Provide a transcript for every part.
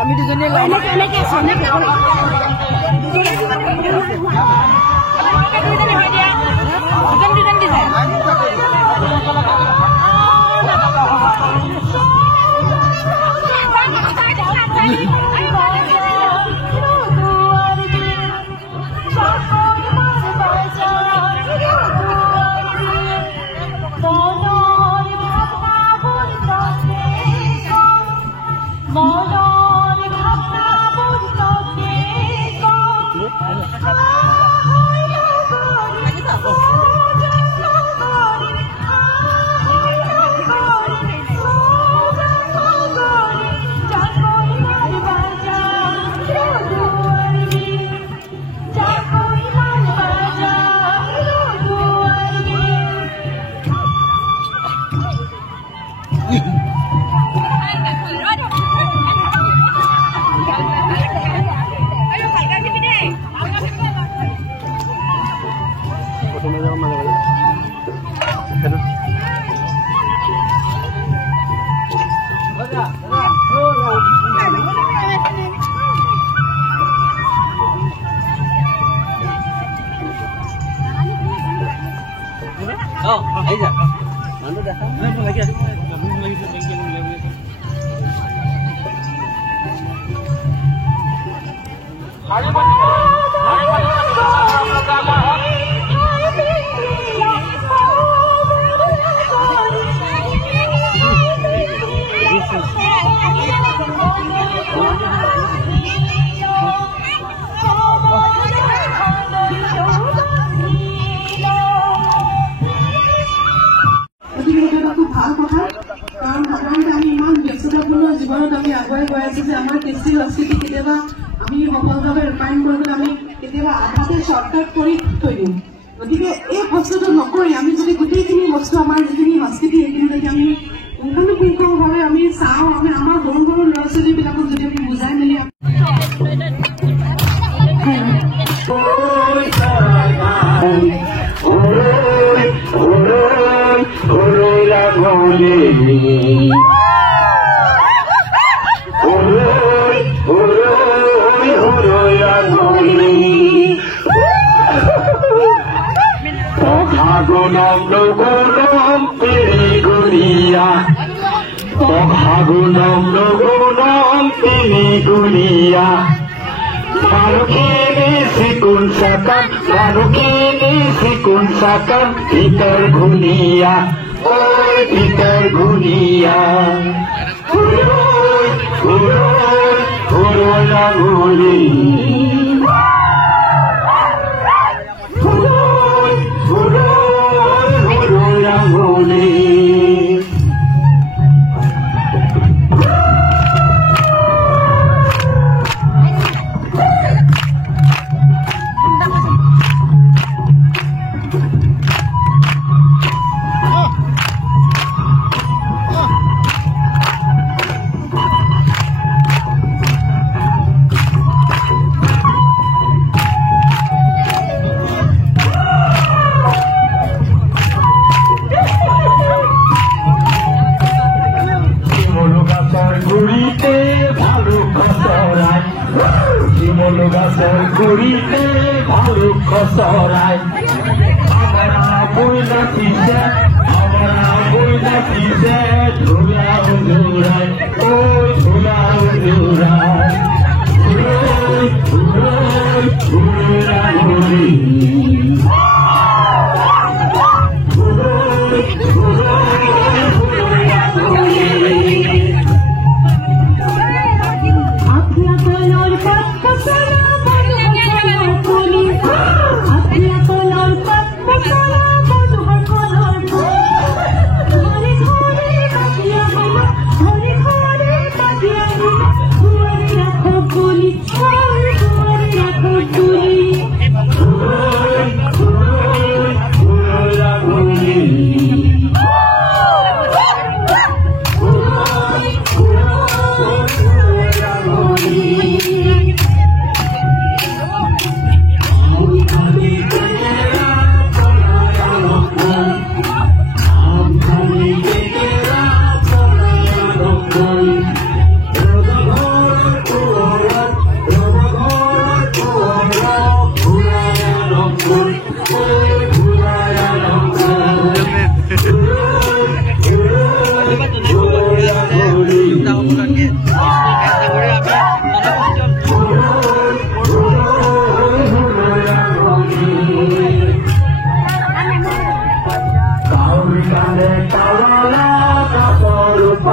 আমি দুজনে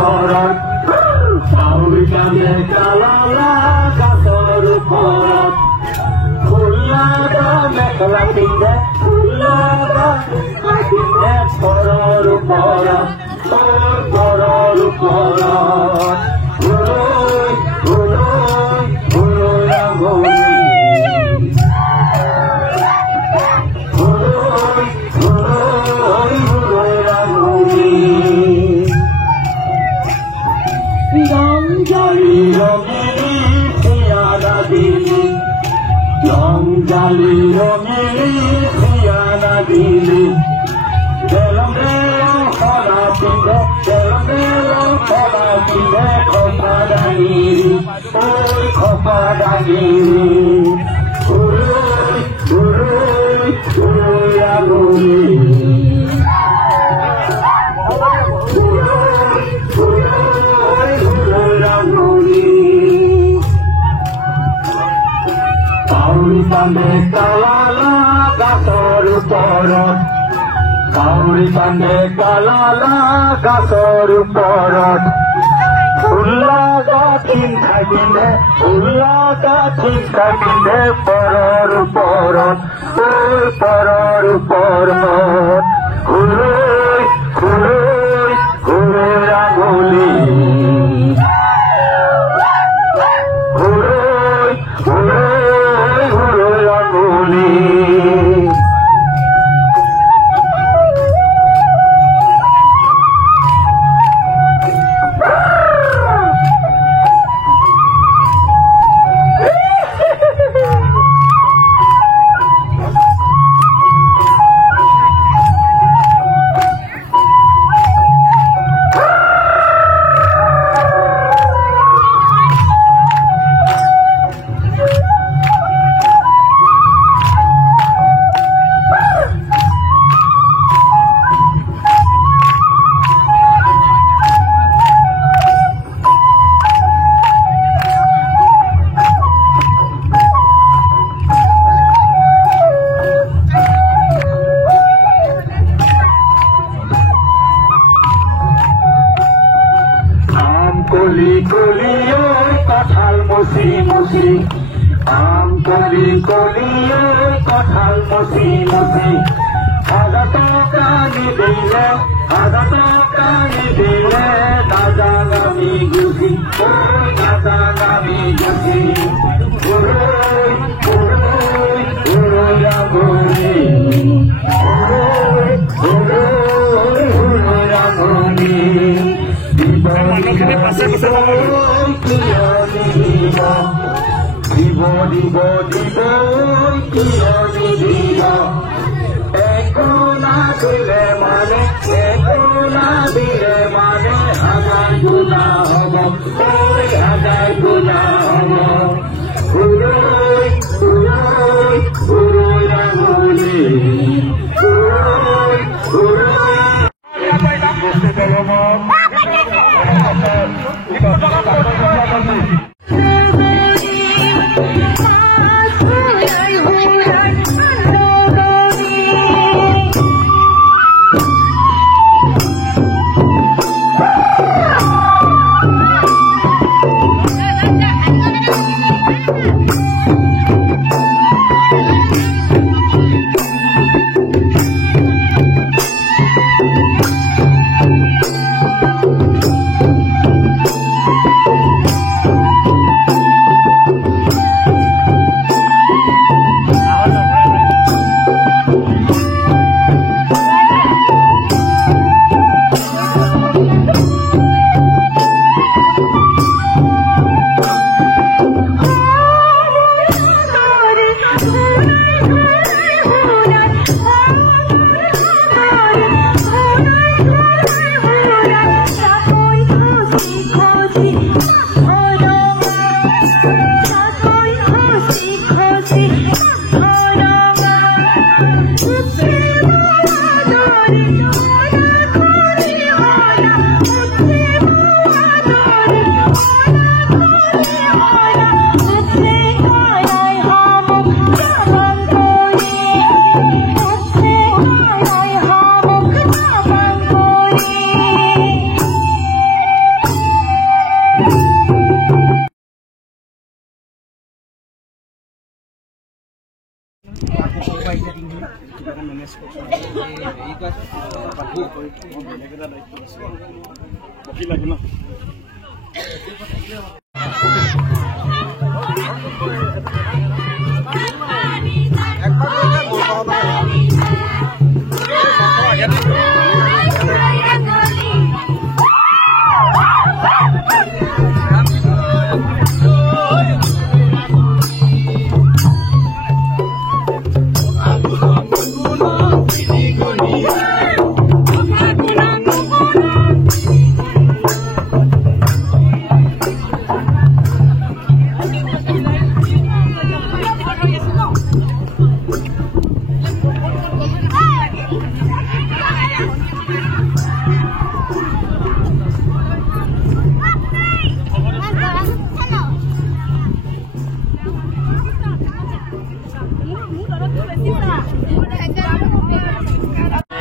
ওপৰত কাউৰী কান্দে কালালা গাছৰ ওপৰত ফুলাগা মেখেলা পিন্ধে ফুলাগা পিন্ধে ঘৰৰ ওপৰত ঘৰৰ ওপৰত ঘূৰৈ ঘূৰৈ ঘূৰৈ ৰাঙলী ঘূৰৈ ঘূৰৈ ঘূৰৈ ৰাঙলী ৰংজালি ৰঙেলি থিয়ানা দিলি ৰংজালি ৰঙেলি থিয়ানা দিলি দেলং দেলং সলা পিন্ধে দেলং দেলং সলা পিন্ধে খপা ডাঙিৰি ঐ খপা ডাঙিৰি ঘূৰৈ ঘূৰৈ ঘূৰৈ ৰাঙলী ঘূৰৈ ঘূৰৈ ঘূৰৈ ৰাঙলী কাউৰী কান্দে কালালা গাছৰ ওপৰত কাউৰী কান্দে কালালা গাছৰ ওপৰত ফুলাগা ঠিংখা পিন্ধে ফুলাগা ঠিংখা পিন্ধে পৰৰ ওপৰত ঐ পৰৰ ওপৰত ঘূৰৈ ঘূৰৈ ঘূৰৈ ৰাঙলী ঘূৰৈ ঘূৰৈ ঘূৰৈ ৰাঙলী কলি কলি ঐ কঁঠাল মুচি মুচি আম কলি কলি ঐ কঁঠাল মুচি মুচি 1000 টকা নিদিলে 1000 টকা নিদিলে নাযাওঁ আমি গুচি ঐ নাযাওঁ আমি গুচি ঘূৰৈ ঘূৰৈ ঘূৰৈ ৰাঙলী ঘূৰৈ ঘূৰৈ ঘূৰৈ ৰাঙলী দিব দিব দিব কিয় নিদিব একো নাদিলে মানে একো নাদিলে মানে হাজাৰ গুণা হ'ব ঐ হাজাৰ গুণা হ'ব ঘূৰৈ ঘূৰৈ ঘূৰৈ ৰাঙলী ঘূৰৈ ঘূৰৈ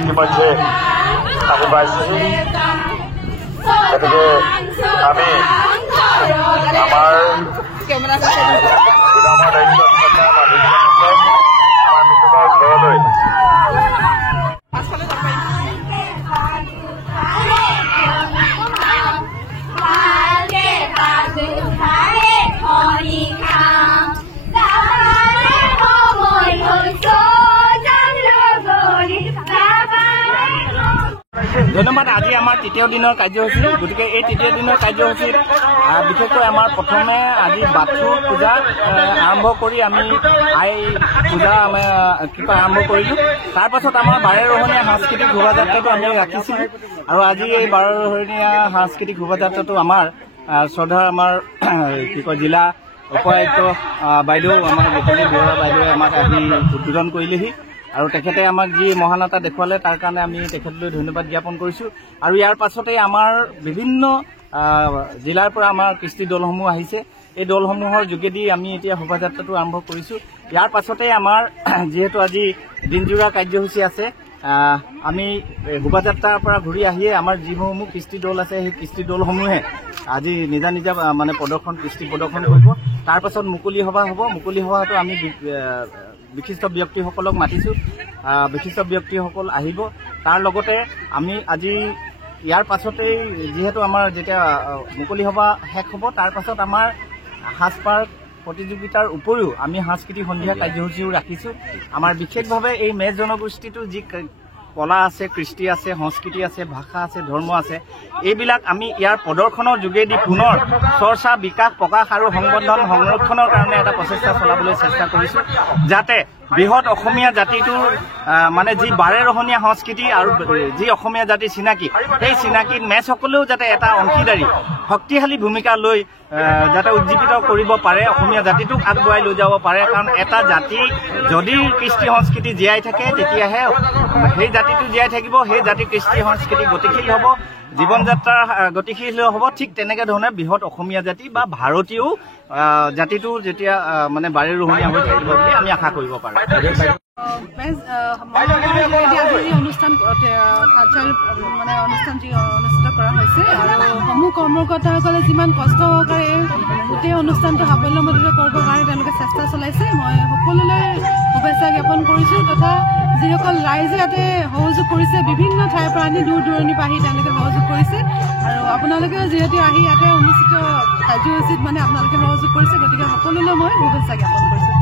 ইতিমধ্যে আমি পাইছোহি গতিকে আমি আমাৰ গোদামৰ দায়িত্বত থকা মানুহজনক আমাৰ মৃতকৰ ঘৰলৈ ধন্যবাদ। আজি আমাৰ তৃতীয় দিনৰ কাৰ্যসূচী, গতিকে এই তৃতীয় দিনৰ কাৰ্যসূচীত বিশেষকৈ আমাৰ প্ৰথমে আজি বাথু পূজা আৰম্ভ কৰি আমি আই পূজা আৰম্ভ কৰিলোঁ। তাৰপাছত আমাৰ বাৰেৰহণীয়া সাংস্কৃতিক শোভাযাত্ৰাটো আমি ৰাখিছিলোঁ আৰু আজি এই বাৰেৰহণীয়া সাংস্কৃতিক শোভাযাত্ৰাটো আমাৰ শ্ৰদ্ধাৰ আমাৰ জিলা উপায়ুক্ত বাইদেউ আমাৰ গীতালী বৰুৱা বাইদেৱে আমাক আহি উদ্বোধন কৰিলেহি আৰু তেখেতে আমাক যি মহানতা দেখুৱালে তাৰ কাৰণে আমি তেখেতলৈ ধন্যবাদ জ্ঞাপন কৰিছোঁ। আৰু ইয়াৰ পাছতে আমাৰ বিভিন্ন জিলাৰ পৰা আমাৰ কৃষ্টি দলসমূহ আহিছে। এই দলসমূহৰ যোগেদি আমি এতিয়া শোভাযাত্ৰাটো আৰম্ভ কৰিছোঁ। ইয়াৰ পাছতে আমাৰ যিহেতু আজি দিনজোৰা কাৰ্যসূচী আছে, আমি শোভাযাত্ৰাৰ পৰা ঘূৰি আহিয়ে আমাৰ যিসমূহ কৃষ্টি দল আছে সেই কৃষ্টি দলসমূহে আজি নিজা নিজা মানে কৃষ্টি প্ৰদৰ্শন কৰিব। তাৰ পাছত মুকলি সভা হ'ব। মুকলি সভাটো আমি বিশিষ্ট ব্যক্তিসকলক মাতিছোঁ, বিশিষ্ট ব্যক্তিসকল আহিব। তাৰ লগতে আমি আজি ইয়াৰ পাছতেই যিহেতু আমাৰ যেতিয়া মুকলি সভা শেষ হ'ব তাৰ পাছত আমাৰ সাজপাৰ প্ৰতিযোগিতাৰ উপৰিও আমি সাংস্কৃতিক সন্ধিয়া কাৰ্যসূচীও ৰাখিছোঁ। আমাৰ বিশেষভাৱে এই মেচ জনগোষ্ঠীটো যি কলা আছে, কৃষ্টি আছে, সংস্কৃতি আছে, ভাষা আছে, ধৰ্ম আছে, এইবিলাক আমি ইয়াৰ প্ৰদৰ্শনৰ যোগেদি পুনৰ চৰ্চা, বিকাশ, প্ৰকাশ আৰু সংবৰ্ধন সংৰক্ষণৰ কাৰণে এটা প্ৰচেষ্টা চলাবলৈ চেষ্টা কৰিছোঁ, যাতে বৃহৎ অসমীয়া জাতিটোৰ মানে যি বাৰেৰহণীয়া সংস্কৃতি আৰু যি অসমীয়া জাতিৰ চিনাকি, সেই চিনাকিত মেচসকলেও যাতে এটা অংশীদাৰী শক্তিশালী ভূমিকা লৈ যাতে উজ্জীৱিত কৰিব পাৰে, অসমীয়া জাতিটোক আগবঢ়াই লৈ যাব পাৰে। কাৰণ এটা জাতি যদি কৃষ্টি সংস্কৃতি জীয়াই থাকে তেতিয়াহে সেই জাতিটো জীয়াই থাকিব, সেই জাতিৰ কৃষ্টি সংস্কৃতি গতিশীল হ'ব, জীৱন যাত্ৰা গতিশীল হ'ব। ঠিক তেনেকৈ ধৰণে বৃহৎ অসমীয়া জাতি বা ভাৰতীয় জাতিটো যেতিয়া মানে বাৰেৰহণীয়া হৈ থাকিব বুলি আমি আশা কৰিব পাৰোঁ। অনুষ্ঠান কালচাৰেল মানে অনুষ্ঠান যি অনুষ্ঠিত কৰা হৈছে আৰু সমূহ কৰ্মকৰ্তাসকলে যিমান কষ্ট সহকাৰে গোটেই অনুষ্ঠানটো সাফল্যমণ্ডিত কৰিবৰ কাৰণে তেওঁলোকে চেষ্টা চলাইছে। মই সকলোলৈ শুভেচ্ছা জ্ঞাপন কৰিছোঁ তথা যিসকল ৰাইজে ইয়াতে সহযোগ কৰিছে, বিভিন্ন ঠাইৰ পৰা আনি দূৰ দূৰণিৰ পৰা আহি তেওঁলোকে সহযোগ কৰিছে আৰু আপোনালোকেও যিহেতু আহি ইয়াতে অনুষ্ঠিত কাৰ্যসূচীত মানে আপোনালোকে সহযোগ কৰিছে, গতিকে সকলোলৈ মই শুভেচ্ছা জ্ঞাপন কৰিছোঁ।